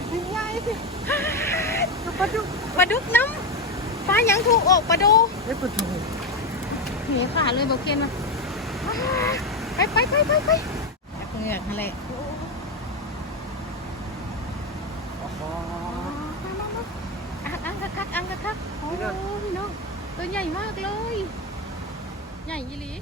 มันกินง่ายสิปลาดุกปลาดุกน้ำปลายังถูกออกปลาโดไอ้ปลาทูเหนีขาเลยบอกเคียนมาไปไปไปไปไปเหงือกอะไรอ๋อ อังอังคักคักอังคักคักโอ้ยพี่น้องตัวใหญ่มากเลย ใหญ่ยี่หลี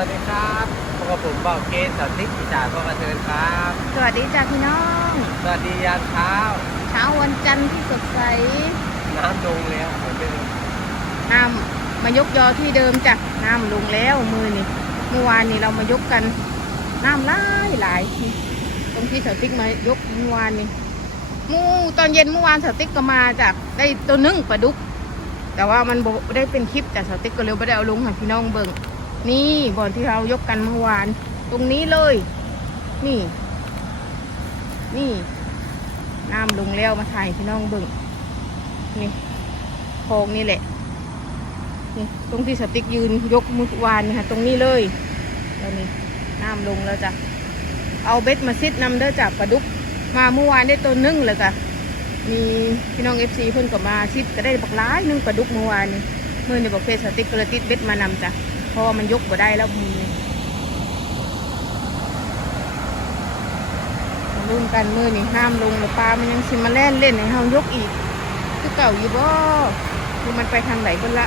สวัสดีครับพบกับ ผมบอกเกสสาวติ๊กอีสานพ่อกระเทินครับ สวัสดีจ้าพี่น้อง สวัสดียามเช้า เช้าวันจันทร์ที่สดใส น้ำลงแล้วเหมือนเดิมน้ำมายกยอที่เดิมจ้ะน้ำลงแล้วมือนี่เมื่อวานนี้เรามายกกันน้ำหลายหลายตรงที่สาวติ๊กมายกเมื่อวานนี้มูตอนเย็นเมื่อวานสาวติ๊กก็มาจากได้ตัวนึ่งปลาดุก แต่ว่ามันบ่ได้เป็นคลิปแต่สาวติ๊กก็เลยไม่ได้เอาลงให้พี่น้องเบิ่งนี่บ่อนที่เรายกกันเมื่อวาน ตรงนี้เลย นี่ นี่น้ำลงแล้วมาถ่ายพี่น้องเบิ่งนี่โพรงนี่แหละ นี่ตรงที่สติ๊กยืนยกมือวานนี่ค่ะ ตรงนี้เลยแล้วนี่น้ำลงแล้วจ้ะเอาเบ็ดมาซิดนำเด้อจากปลาดุก มาเมื่อวานได้ตัวนึ่งเลยจ้ะมีพี่น้องเอฟซีเพิ่นก็มาซิดก็ได้บักร้ายนึ่งปลาดุกเมื่อวานนี่มื่อในบอกเฟสสติ๊กก็เลยติดเบ็ดมานำจ้ะเพราะว่ามันยกบ่ได้แล้วมีม รุ่นกันมือนี่ห้ามลงแล้วปลามันยังสิมาแล่นเล่นในห้เฮายกอีก คือเก่าอยู่บ่คือมันไปทางไหนเพิ่นละ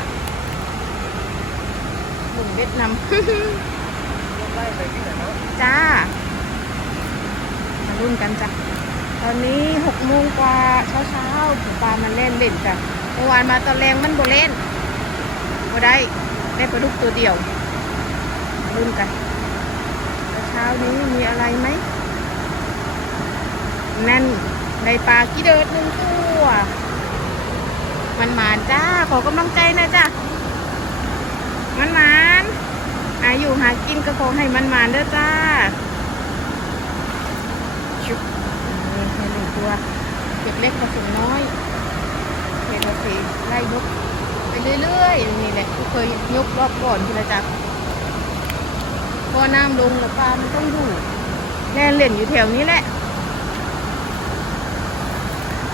หนุ่มเวียดนามยกไล่ไปที่ไหนเนาะจ้ามารุ่นกันจ้ะตอนนี้หกโมงกว่าเช้าเช้าปลามันเล่นเล่นจ้ะเมื่อวานมาตอนแรงมันโบเล่นโบได้ได้ปลาดุกตัวเดียวมารุ่นกันแล้วเช้านี้มีอะไรไหม นั่นในปลากี้เดิดหนึ่งตัวมันหมานจ้า ขอกำลังใจนะจ้ะมันหมานอาอยู่หากินก็ขอให้มันหมานเด้อจ้าชุบให้หนึ่งตัวเก็บเล็กผสมน้อยเห็นเราสีไล่ยกไปเรื่อยๆนี่แหละเคยยกรอบก่อนทีละจ้ะพอน้ำลงแล้วปลามันต้องอยู่แล่นเล่นอยู่แถวนี้แหละ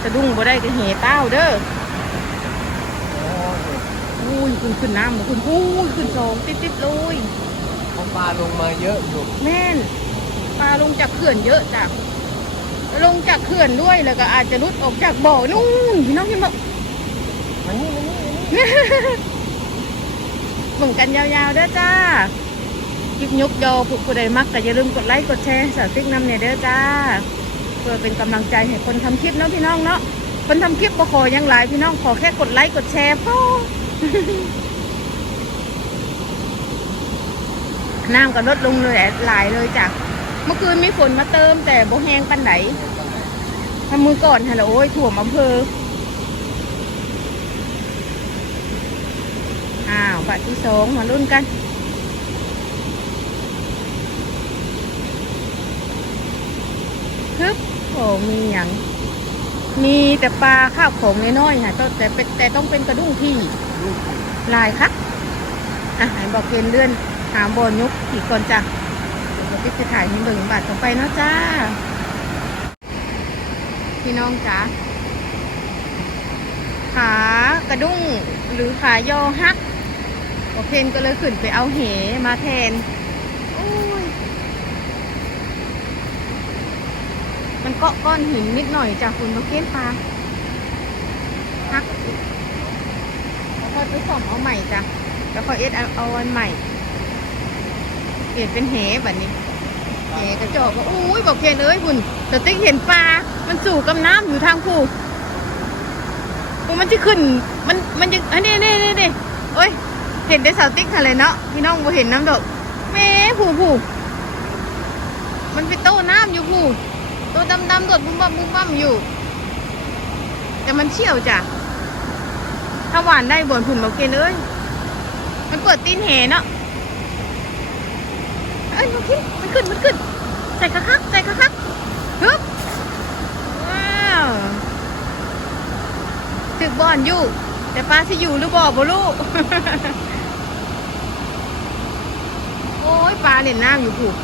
ะดุ้งบ่ได้ก็เหเต้าเด้อโอ้ยอุ้ยขึ้นขึ้นน้ำมาขึ้นอุ้ยขึ้นสองติดติดๆเลยเขาปลาลงมาเยอะอยู่แม่นปลาลงจากเขื่อนเยอะจ้ะลงจากเขื่อนด้วยแล้วก็อาจจะรุดออกจากบ่อนู่นพี่น้องเห็นบ่มันนี่มันนี่มันนี่เบิ่งกันยาวๆเด้อจ้าคลิปยกยอผู้ผู้ใดมักก็อย่าลืมกดไลค์กดแชร์สาวติ๊กน้ำเนี่ยเด้อจ้าเพื่อเป็นกำลังใจให้คนทำคลิปเนาะพี่น้องเนาะคนทำคลิปก็ขออยังหลายพี่น้องขอแค่กดไลค์กดแชร์พอน้ำก็ลดลงเลยหลายเลยจ้ะเมื่อคืนมีฝนมาเติม แต่บ่แห้งปันไหนทำมือก่อนฮัลโหลโอ้ยถ่วมอำเภออ้าวบัตรที่สองมารุ่นกันฮึบ โอ้มีอย่างมีแต่ปลาข้าวของน้อยๆค่ะแต่แต่ต้องเป็นกระดุ้งที่ลายครับอะบอกเกณฑ์เลื่อนหาบอลยุกอีกก่อนจ้ะเดี๋ยวเราจะถ่ายให้เบิ่งบัตรต่อไปเนาะจ้า พี่น้องจ๋าขากระดุ้งหรือขายอฮักบอกเคนก็เลยขึ้นไปเอาเหมาแทนโอ้ย มันเกาะก้อนหินนิดหน่อยจ้ะคุณบอกเคนปลาฮักแล้วค่อยไปส่องเอาใหม่จ้ะแล้วค่อยเอ็ดเอาเอาอันใหม่ เปลี่ยนเป็นเหแบบนี้เหกระจอกก็อุ้ยบอกเพียนเอ้ยคุณสติ๊กเห็นปลา มันสู่กับน้ำอยู่ทางผู้โอ้มันจะขึ้น มันมันจะอันนี้นี่นี่นี่โอ้ยเห็นแต่สาวติ๊กทะเลเนาะพี่น้องบ่เห็นน้ำดอกแม่ผู้ผู้มันไปโต้น้ำอยู่ผู้ ตัวดำๆโดดบุ้มบั่มบุ้มบั่มอยู่ แต่มันเชี่ยวจ้ะ ถ้าหวานได้บนผุนบอกเกนเอ้ย มันเปิดตีนแหเนาะเอ้ยมาขึ้นมันขึ้นมันขึ้นใส่กระคักใส่กระคักฮึบว้าวถึกบอนอยู่ แต่ปลาสิอยู่หรือบ่บ่ลูกโอ้ยปลาเล่นน้ำอยู่ผูก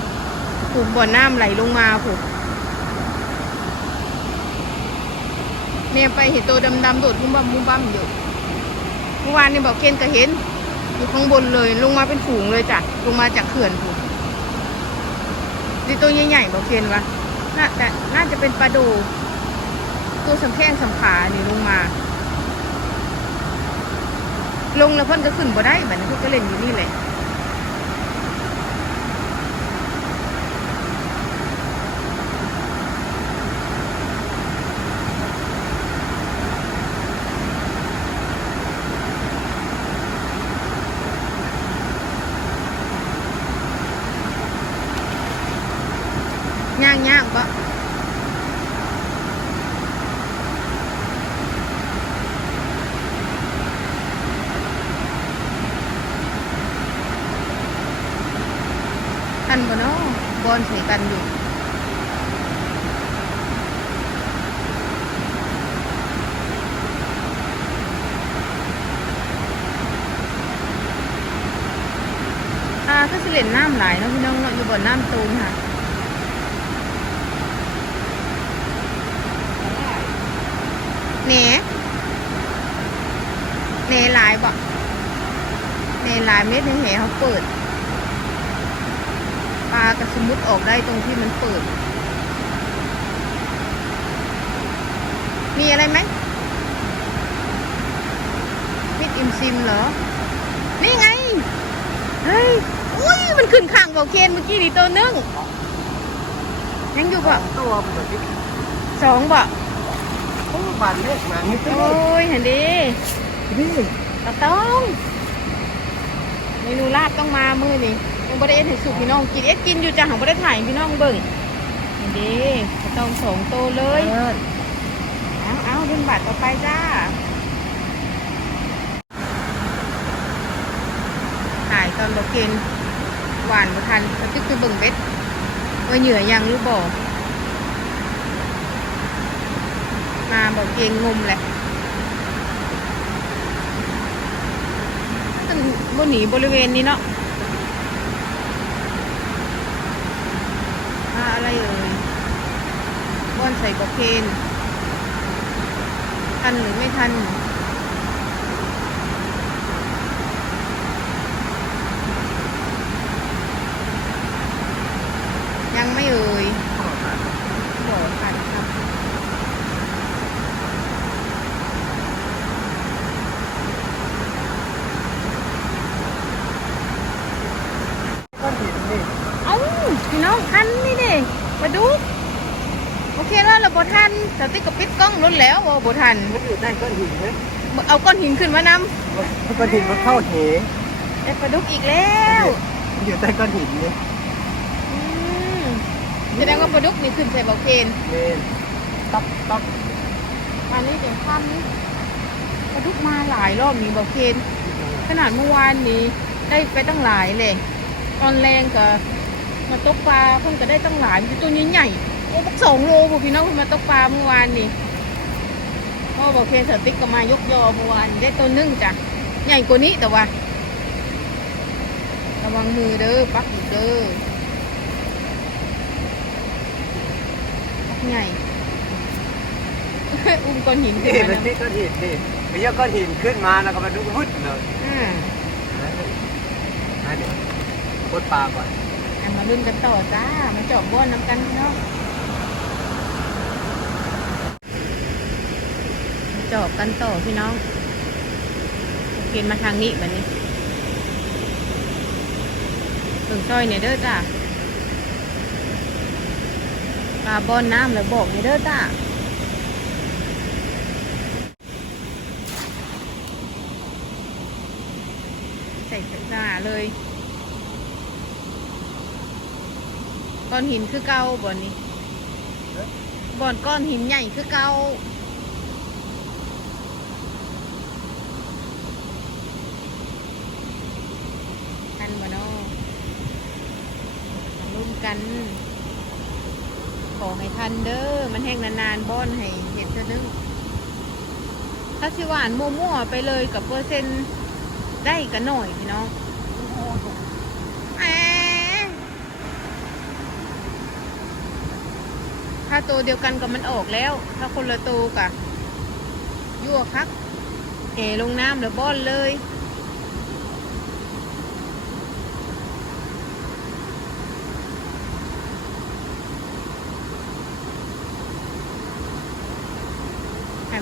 ผูกบ่อน้ำไหลลงมาผูก เมียไปเห็นตัวดำๆโดดมุมบัมมุมบัมอยู่ เมื่อวานนี่บอกเคนก็เห็น อยู่ข้างบนเลย ลงมาเป็นฝูงเลยจ้ะ ลงมาจากเขื่อนผูนี่ตัวใหญ่ๆบอกเคนวะน่าแต่น่าจะเป็นปลาโดตัวสำแข้งสำขานี่ลงมา ลงแล้วเพิ่นก็ขึ้นบ่ได้บัดนี้เพิ่นก็เล่นอยู่นี่แหละ ย่างย่างปะันบ่เนาะบอลใส่กันอยู่อ่าก็สิเล่นน้ำหลายเนาะพี่น้องเนาะอยู่บนน้ำตูมค่ะ แหน่แหน่หลายบ่แหน่หลาย เม็ดในแหเขาเปิด ปลากระสมุดออกได้ตรงที่มันเปิด มีอะไรไหมมิดอิมซิมเหรอ นี่ไง เฮ้ย อุ้ย มันขึ้นข้างบอกเคนเมื่อกี้นี่ตัวนึง ยังอยู่บ่ตัวมันแบบนี้สองบ่โอ้บานเล็กมานี่โอ้ยเห็นดีนี่ตาต้อง เมนูลาบต้องมามือนี่ยังบ่ได้เอ็ดให้สุกพี่น้องกินเอ็ดกินอยู่จ้ะหังบ่ได้ถ่ายให้พี่น้องเบิ่งเห็นดีตาต้องสองโตวเลยเอาเอารุ่นบาทต่อไปจ้าถ่ายตอนบอกเกณฑ์หวานบ่ทันมันจึกไปเบิ่งเบ็ดว่าเหยื่อยังหรือบ่มาบอกเกณฑ์งมแหละมัน บ่หนีบริเวณนี้เนาะอ่าอะไรเอ่ยบอนใส่กระเคนทันหรือไม่ทัน ยังไม่เอ่ยบอกค่ะครับ ก้อนหินนี่ เอ้าพี่น้องทันนี่เด้มาดู โอเคแล้วเราบทันส ติ๊กกับปิดกล้องรถแล้วว่าบทันมันอยู่ใต้ก้อนหินไหมเอาก้อนหินขึ้นมานก้อนหินมันเข้าเหำได้ปลาดุกอีกแล้วมันอยู่ใต้ก้อนหินนี่อืมแสดงว่าปลาดุกนี่ขึ้นใส่บอกเคนเมนตับตับอันนี้เดี๋ยวข้ามนี้ปลาดุกมาหลายรอบนี่บอกเคนขนาดเมื่อวานนี้ได้ไปตั้งหลายเลยตอนแรงก็มาตกปลาเพิ่งก็ได้ตั้งหลายคือตัวใหญ่ๆโอ้บักสองโลพวกพี่น้องเพิ่นมาตกปลาเมื่อวานนี่พ่อบอกเคนสติ๊กก็มายกยอเมื่อวานได้ตัวหนึงจ้ะใหญ่กว่านี้แต่ว่า ระวังมือเด้อปักอีกเด้อปักใหญ่อุ้มก้อนหินขึ้นนี่มามันนะที่ก้อนหินนี่ไม่ใช่ก้อนหินขึ้นมาแล้วก็มาดูวุดเลยอ่านะเดี๋ยวโคตรปลาก่อน อะมาลุ้นกันต่อจ้ามาเจาะบ้วนน้ำกันพี่น้องมาเจาะกันต่อพี่น้องเกณฑ์มาทางนี้แบบนี้ถึงซอยเนี่ยเด้อจ้าปลาบอนน้ำแล้วบอกเนี่ยเด้อจ้าใส่หน้าเลยก้อนหินคือเก่าบ่อนนี้บ่อนก้อนหินใหญ่คือเก่า บ่เนาะมาลุ้น กัน ขอให้ทันเด้อ มันแห้งนานๆบ้อนให้เห็นเท่านึงถ้าสิหวานมั่วๆไปเลยกับเปอร์เซ็นต์ได้กันหน่อยพี่น้องถ้าตัวเดียวกันกับมันออกแล้ว ถ้าคนละตัวกะยั่วคักเอลงน้ำแล้วบ้อนเลย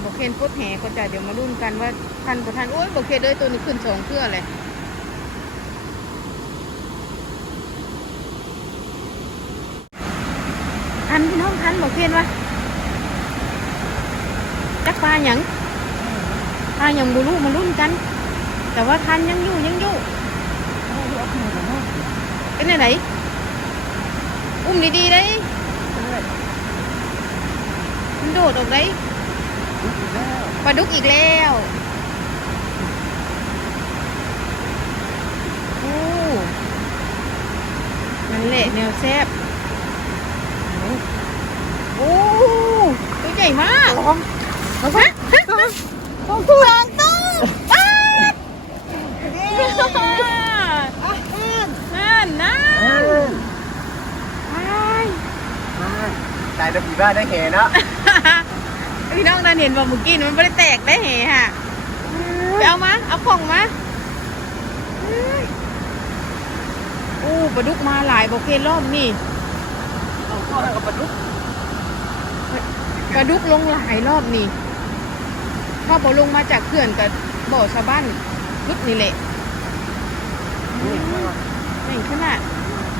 บอกเคนพุดแหก็จะเดี๋ยวมารุ่นกันว่าทันบ่ทันโอ้ยบอกเคนเลยตัวนี้ขึ้นสองเครื่อเลยทันพี่น้องทันบอกเคนวะจักปลาหยังปลาหยังบูรู้มารุ่นกัน แต่ว่าทันยังอยู่ยังอยู่เป็นไหนอุ้มดีๆได้มันโดดออกได้ ปลาดุกอีกแล้วโอ้นั่นแหละแนวแซบโอ้ตัวใหญ่มากฮะฮะสองตัวสองตัวป้าดนั่นนั่นไปตายตะปีบ้านได้แห่เนาะ พี่น้องตาเห็นว่าเมื่อกี้มันไม่ได้แตกได้เหฮะไปเอามาเอาของมาโอ้ปลาดุกมาหลายบอกเครอบนี่เอาข้อให้กับปลาดุกปลาดุกลงหลายรอบนี่ถ้าบอลงมาจากเขื่อนกับบ่อชาวบ้านลุดนี่แหละนี่นี่ขนาด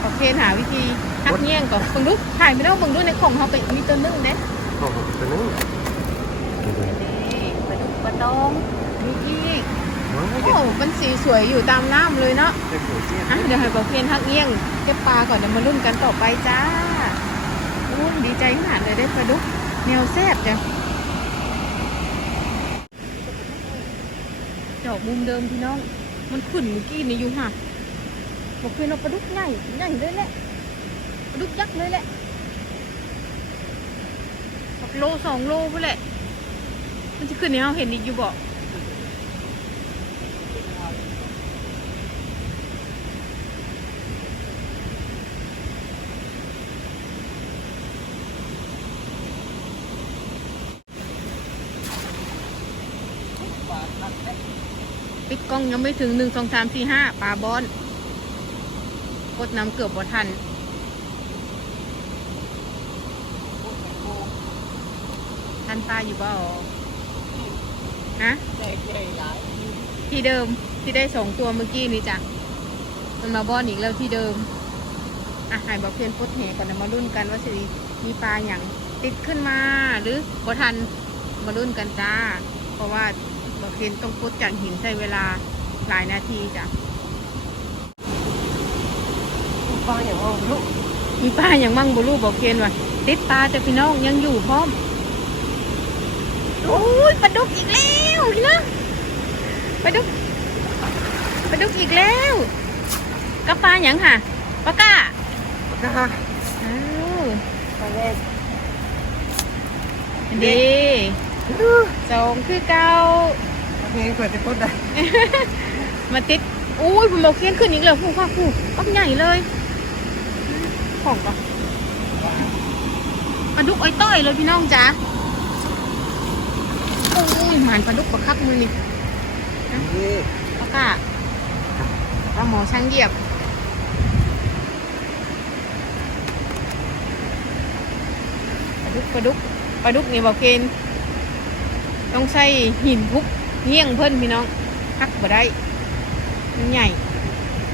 โอเคหาวิธีหักแย่งก่อนเบิ่งดูถ่ายไม่ได้เบิ่งดูในของเขาไปมีตัวนึงเด้โอ้โหตัวนึง นี่ปลาดุกปลาตองมีอีกโอ้มันสีสวยอยู่ตามน้ำเลยเนาะเป็นหัวเจี๊ยบอะเดี๋ยวให้บอกเพียนทักเอี้ยงเก็บปลาก่อนเดี๋ยวมาลุ้นกันต่อไปจ้าโอ้ยดีใจขนาดเลยได้ปลาดุกแนวแซ่บจ้ะเจาะมุมเดิมพี่น้อง มันขึ้นเมื่อกี้นี่อยู่ห่ะบอกเพียนเอาปลาดุกใหญ่ใหญ่เลยแหละปลาดุกยักษ์เลยแหละสักโลสองโลไปแหละ มันจะขึ้นในเราเห็นอีกอยู่บ่ปิดกล้องยังไม่ถึงหนึ่งสองสามสี่ห้าปลาบอลกดน้ำเกือบบ่ทันทันปลาอยู่เปล่าฮะใหญ่ใหญ่หลายที่เดิมที่ได้สองตัวเมื่อกี้นี้จ้ะมันมาบอนอีกแล้วที่เดิมอะใหายบอกเพียนพุดแห่ก่อนนะมารุ่นกันว่าสิมีปลาอย่างติดขึ้นมาหรือบ่ทันมารุ่นกันจ้า เพราะว่าบอกเพียนต้องพุดจากหินใช้เวลาหลายนาทีจ้ะปลาอย่างว่าลูกมีปลาอย่างมั่งบุรูบอกเพียนว่าติดปลาแต่พี่น้องยังอยู่พร้อม โอ้ยปลาดุกอีกแล้วพี่น้องปลาดุกปลาดุกอีกแล้วกับปลาอย่างค่ะปลากานะฮะอ้าวปลาแรกดีสองคือเก่าเพลงเปิดจะพูดได้ มาติดอุ้ยผมบอกเคียนขึ้นอีกแล้วผู้ค่ะผู้ปักใหญ่เลยของก่อนปลาดุกอ้อยต้อยเลยพี่น้องจ๋า โอ้ยหมานปลาดุกปลาคักมือนี่นี่ปลากาปลาหมอช่างเหยียบปลาดุกปลาดุกปลาดุกนี่บอกเกณฑ์ต้องใส่หินพุกเงี้ยงเพิ่นพี่น้องคักบ่ได้มันใหญ่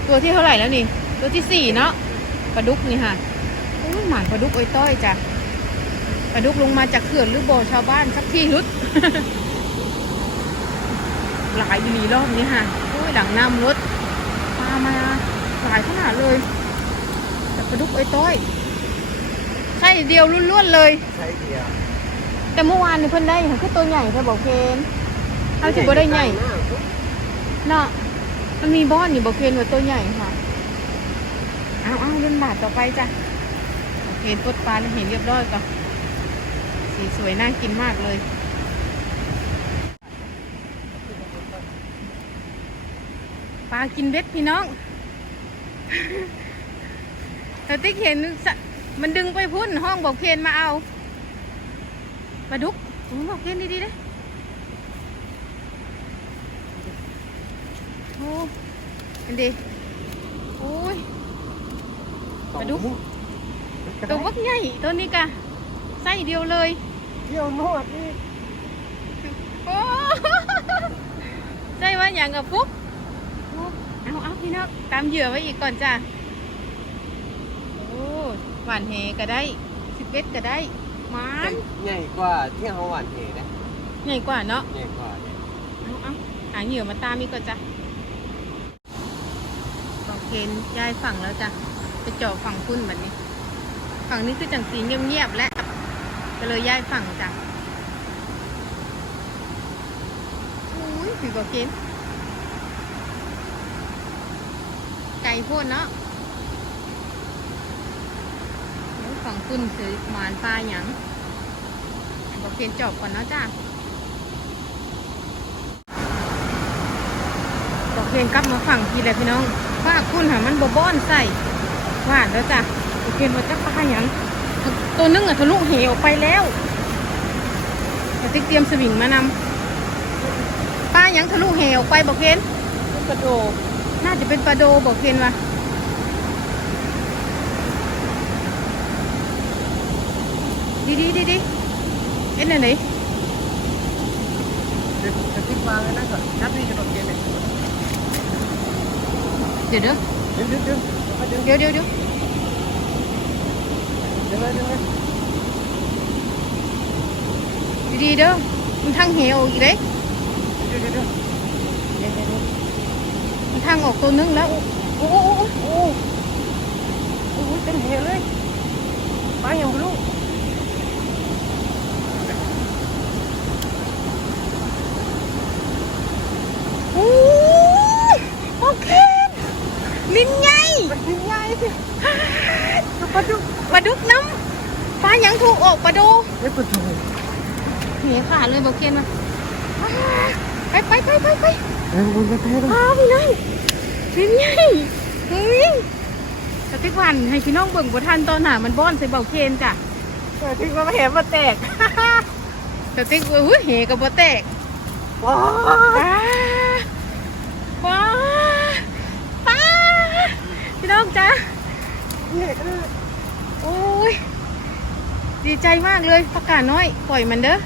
ตัวที่เท่าไหร่แล้วนี่ ตัวที่สี่เนาะปลาดุกนี่ค่ะโอ้ยหมานปลาดุกไอ้อยต้อยจ้ะป ลาดุกลงมาจากเขื่อนหรือบ่อชาวบ้านสักที่ลุดหลายอีหลีรอบนี้ค่ะโอ้ยหลังน้ำรถปลามาหลายขนาดเลยแต่ปลาดุกไอ้อยต้อยใช่เดียวล้วนๆเลยใช่เดียวแต่เมื่อวานนี่เพิ่นได้ค่ะคือตัวใหญ่ค่ะบอกเคนเอาสิบ่ได้ใหญ่เนาะมันมีบ้อนอยู่บอกเคนว่าตัวใหญ่ค่ะเอาเอารุ่นบาทต่อไปจ้ะโอเคตดปลาแล้วเห็นเรียบร้อยก่อน สีสวยน่ากินมากเลย ปลากินเบ็ดพี่น้องแต่ติ๊กเห็นสะมันดึงไปพุ่นห้องบอกเคนมาเอาปลาดุกโอ้บอกเคนดีๆนะโอ้อันดีโอ้ยมาดูตัววักใหญ่ตัวนี้กะไส้เดียวเลย เที่ยวนวดนี่โอ้ใช่ว่าอย่างกับฟุกโอ้เอาเอาพี่น้องตามเหยื่อไว้อีกก่อนจ้ะโอ้หวานเฮก็ได้สิบเอ็ดก็ได้หมานใหญ่กว่าที่เขาหวานเหนะใหญ่กว่าเนาะใหญ่กว่าเอาเอาหาเหยื่อมาตามอีกก่อนจ้ะบอกเคนย้ายฝั่งแล้วจ้ะไปเจาะฝั่งคุณแบบนี้ ฝั่งนี้คือจังสีเงียบๆแล้ว ก็เลยย้ายฝั่งจ้ะอุ้ยผีบอกเคนไก่โพดเนาะโอ้ยฝั่งคุณสือหมานปลาหยังบอกเคนจบก่อนเนาะจ้ะบอกเพลงกลับมาฝั่งพี่เลยพี่น้องว่าคุณหามันบบ้อนใส่ว่าแล้วจ้ะบอกเพลงว่าจะปลาหยัง ตัวนึ่งอะทะลุเหวไปแล้วแต่ติ๊กเตรียมสวิงมานำปลายังทะลุเหวไปบอกเพลงกระโด น่าจะเป็นปลาโดบอกเพลงว่าดีดีดีดีเอ็นไหนจะทิ้งวางไว้นั่นก่อนนับนี่กระโดดเกมเนี่ยเดี๋ยวเดี๋ยวดึงดึงดึงมาดึงเดี๋ยวเดี๋ยวเดี๋ยวเดี๋ยว เดี๋ยวเดี๋ยวมันทางออกตัวนึงแล้วโอ้โหโอ้โหโอ้โอ้ เต็มเหวเลยปลาอย่างบลูกโอ้ยโอเคลิ้นไงมันทิ้งง่ายสิกระปลาดุกปลาดุกน้ำปลายังถูกออกปลาโดเฮ้ยปลาดุกเหนียขาดเลยบอกเคนมาไปไปไปไปไปเฮ้ยมันจะแพ้ด้วยอ้าวพี่น้องลิ้นไงเฮ้ยสติ๊กวันให้พี่น้องเบิ่งบ่ทันตอนหนามันบ้อนใส่เบาเคนจ้ะเออทิ้งมาไม่เห็นมาแตกสติ๊กว่าอุ้ยเหกับบ่แตกว้าว้าว้าป้า พี่น้องจ้ะเนี่ยเออโอ้ย ดีใจมากเลยประกาศน้อย ปล่อยมันเด้อ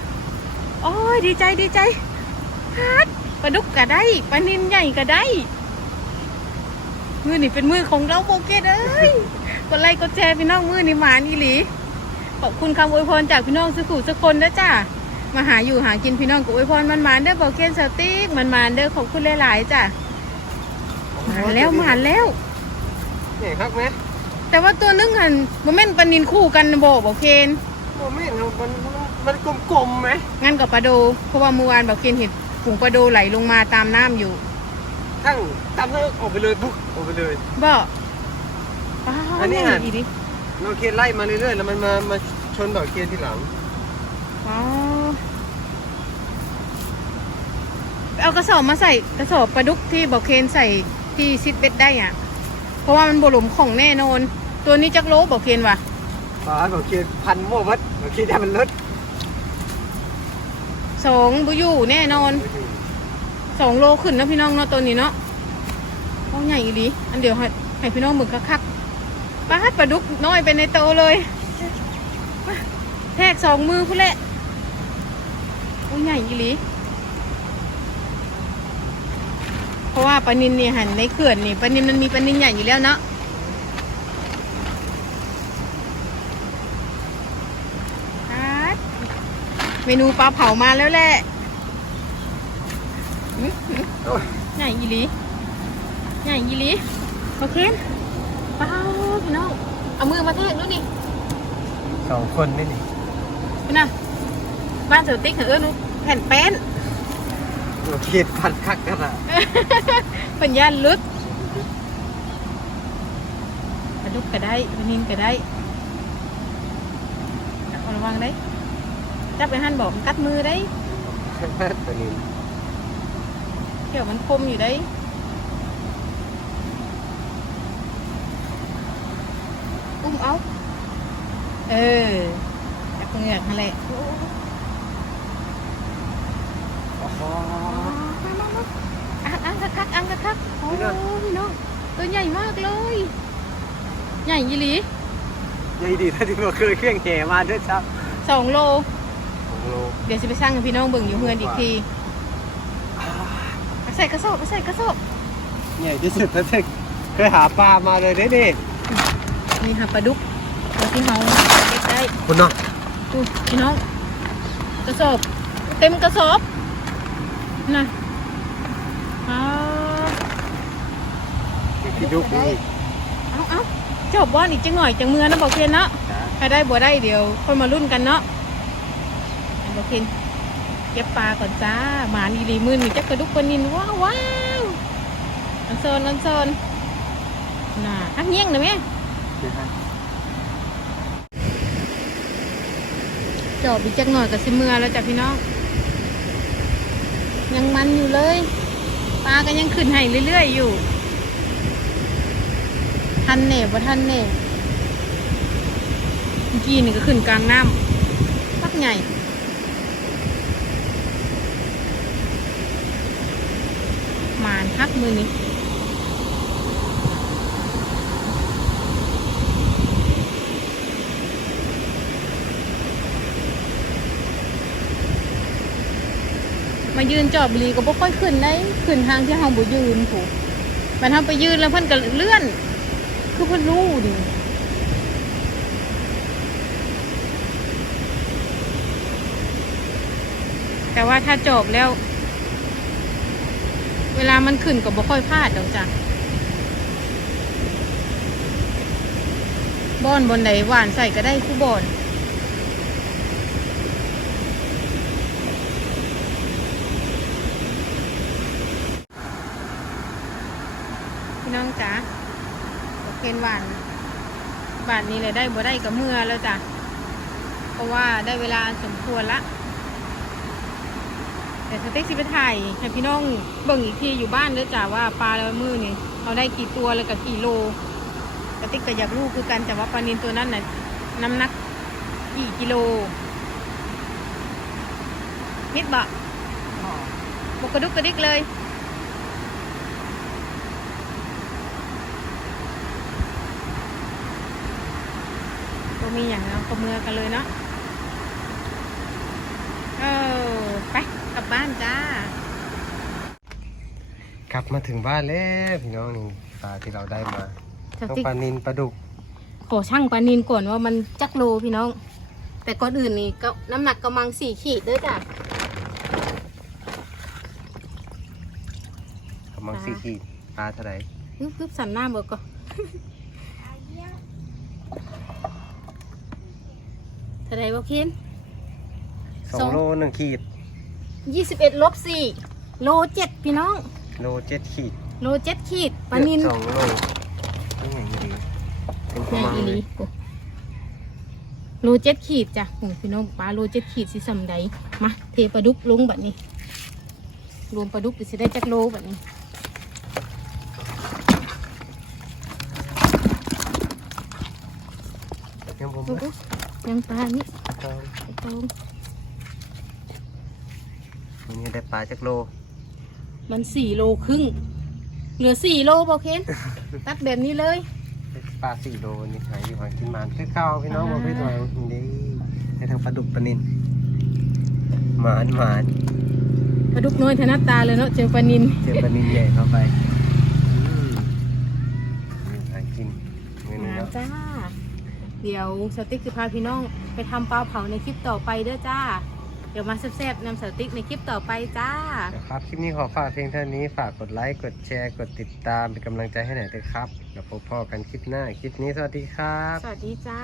โอ้ย ดีใจดีใจฮัดปลาดุกก็ได้ปลานินใหญ่ก็ได้ มือนี่เป็นมือของเราโบเกตเอ้ยกดไลค์กดแชร์พี่น้องมือนี่หมานอีหลี ขอบคุณคำอวยพรจากพี่น้องสุขุสุกคนนะจ้ามาหาอยู่หากินพี่น้องกับอวยพรมันมานเด้อโบเกตสติ๊กมันมานเด้อขอบคุณหลายๆจ้ะมาแล้วมาแล้ว เนี่ยครับไหมแต่ว่าตัวนึงหันโมเมนต์ปลานินคู่กันนะโบบอกเคนโอ้ไม่เห็นมันมันมันกลมๆไหมงั้นกับปลาโดเพราะว่าเมื่อวานบอกเคนเห็นฝูงปลาโดไหลลงมาตามน้ำอยู่ทั้งตามทั้งออกไปเลยบุ๊กออกไปเลยบ่ป้าอันนี้ใหหัญ่นอีดิเราเคียนไล่มาเรื่อยๆแล้วมันมามาชนดอกเคียนทีหลังอ๋อเอากระสอบมาใส่กระสอบปลาดุกที่บอกเคนใส่ที่ซิดเบ็ดได้อะ เพราะว่ามันบหลุมของแน่นอน ตัวนี้จักโลบอกเคนว่ะฟ้าดอกเคียนพันโม่วัดดอกเคียนได้มันลดสองบุยูแน่นอนสองโลขึ้นนะพี่น้องเนาะตัวนี้เนาะเอาใหญ่อีดิอันเดี๋ยวให้ให้พี่น้องมึงคักๆป้าดปลาดุกน้อยไปในโตเลยมาแทกสองมือพุ่นแหละโอ้ใหญ่อีหลี เพราะว่าปลานินเนี่ยหันในเขื่อนนี่ปลานินมันมีปลานินใหญ่อยู่แล้วเนาะครับเมนูปลาเผามาแล้วแหละอื้อหือโอ้ยใหญ่ยีหลีใหญ่ยีหลีโอเคป้าพี่น้องเอามือมาแทกดูนี่สองคนนี่นี่พี่น่ะบ้านเสือติ๊กเหรอเออหนูแผ่นแป้นดอก เคียนพันคักกันอะเป็นย่านลึกปลาดุกก็ได้ปลานินก็ได้เอาระวังได้จับไปหั่นบอกมันกัดมือได้ปลานินเดี๋ยวมันคมอยู่ได้อุ้มเอา เออจับเหงือกนั่นแหละ อ๋อมามามาอ่างอ่างคักคักอ่างคักคักโอ้นี่นะพี่น้องตัวใหญ่มากเลย ใหญ่ยี่หลียังดีถ้าที่มาเคยเครื่องแห่มาด้วยซ้สองโลำของโล เดี๋ยวจะไปสร้างให้พี่น้องเบิ่งอยู่เฮือนอีกทีเอาใส่กระสอบเอาใส่กระสอบใหญ่ที่สุดตั้งแต่เคยหาปลามาเลยเด้นี่นี่ค่ะปลาดุกตัวที่เขาเล็กได้คุณเนาะดูพี่น้องกระสอบ เต็มกระสอบ น่ะเอาพี่ดุกนี่เอาเอาจบบ้อนอีกจังหน่อยจังเมือนะบอกเพียนเนาะใครได้บัวได้เดี๋ยวค่อยมารุ่นกันเนาะอันบอกเพียนเก็บปลาก่อนจ้าหมานีรีมือนี่จักกระดุกกระนินว้าวว้าวอันโซนอันโซนน่ะทักเงี้ยงหน่อยไหมจอบอีกจักหน่อยกับสิเมือแล้วจ้ะพี่น้อง ยังมันอยู่เลยปลาก็ยังขึ้นให้เรื่อยๆอยู่ ทันเน่บ่ทันเน่เมื่อกี้นี่ก็ขึ้นกลางน้ำปักใหญ่มานพักมือนี้ มายืนจอบบุหรีก็บ่ค่อยขึ้นได้ขึ้นทางที่เฮาบ่ยืนถูกมันทำไปยืนแล้วเพิ่นก็เลื่อน คือเพิ่นรู้ดิแต่ว่าถ้าจบแล้ว เวลามันขึ้นก็บ่ค่อยพลาดดอกจ้ะบอนบนไหนหวานใส่ก็ได้คู่บอน พี่น้องจ๋าโอเคหวานหวานนี้เลยได้บ่ได้กับเมื่อแล้วจ้ะ เพราะว่าได้เวลาสมควรละ แต่สเต็กสิไปถ่ายให้พี่น้องเบิ่งอีกทีอยู่บ้านเด้อจ้ะว่าปลาแล้วมือนี่เอาได้กี่ตัวเลยกับกี่โลสเต็กก็อยากรู้คือกันแต่ว่าปลานินตัวนั้นน่ะน้ำหนักกี่กิโลมิดบะบกกระดุกกระดิกเลย มีอย่างเราก็เมือกันเลยเนาะเออไปกลับบ้านจ้ากลับมาถึงบ้านแล้วพี่น้องนี่ปลาที่เราได้มาสทั้งติ๊กปลานินปลาดุกขอช่างปลานินก่อนว่ามันจักโลพี่น้อง แต่ก่อนอื่นนี่ก็น้ำหนักกำลังสี่ขีดเด้อจ้ะกำลังสี่ขีดปลาเท่าไหร่ฮึบฮึบสันหน้าเบิกก่อน ท่าไรบ่เคนสอสองง โลหนึ่งขีด ยี่สิบเอ็ดลบสี่โลเจ็ดพี่น้อง โลเจ็ดขีดโลเจ็ดขีดปลานินสองโลนี่ไงดีเป็นประใหญ่มาณอีหลีโอ้โลเจ็ดขีดจ้ะโอ้พี่น้องปลาโลเจ็ดขีดสิสำใดมาเทปลาดุกลงแบบนี้ รวมปลาดุกสิได้จักโลแบบนี้ ยังผมดูนะดู ยังปลานี่ตอนไอ้ตองวันนี้ได้ปลาจักโล มันสี่โลครึ่ง เหลือสี่โลบอกเคนตัดแบบนี้เลยได้ปลาสี่โลวันนี้หายอยู่หางกินหมานคือเก้าพี่น้องอ่าบอกพี่ตัวนี่ได้ทั้งปลาดุกปลานินหมานหมานปลาดุกน้อยทนัดตาเลยเนาะเจอปลานิน เจอปลานินใหญ่เข้าไปอืมนี่หากินเงิน มา แล้ว จ้า เดี๋ยวสติ๊กจะพาพี่น้องไปทำปลาเผาในคลิปต่อไปเด้อจ้า เดี๋ยวมาแซ่บๆนำสติ๊กในคลิปต่อไปจ้า นะครับ คลิปนี้ขอฝากเพียงเท่านี้ ฝากกดไลค์ กดแชร์ กดติดตาม เป็นกำลังใจให้หน่อยด้วยครับ แล้วพบพ่อกันคลิปหน้า คลิปนี้สวัสดีครับ สวัสดีจ้า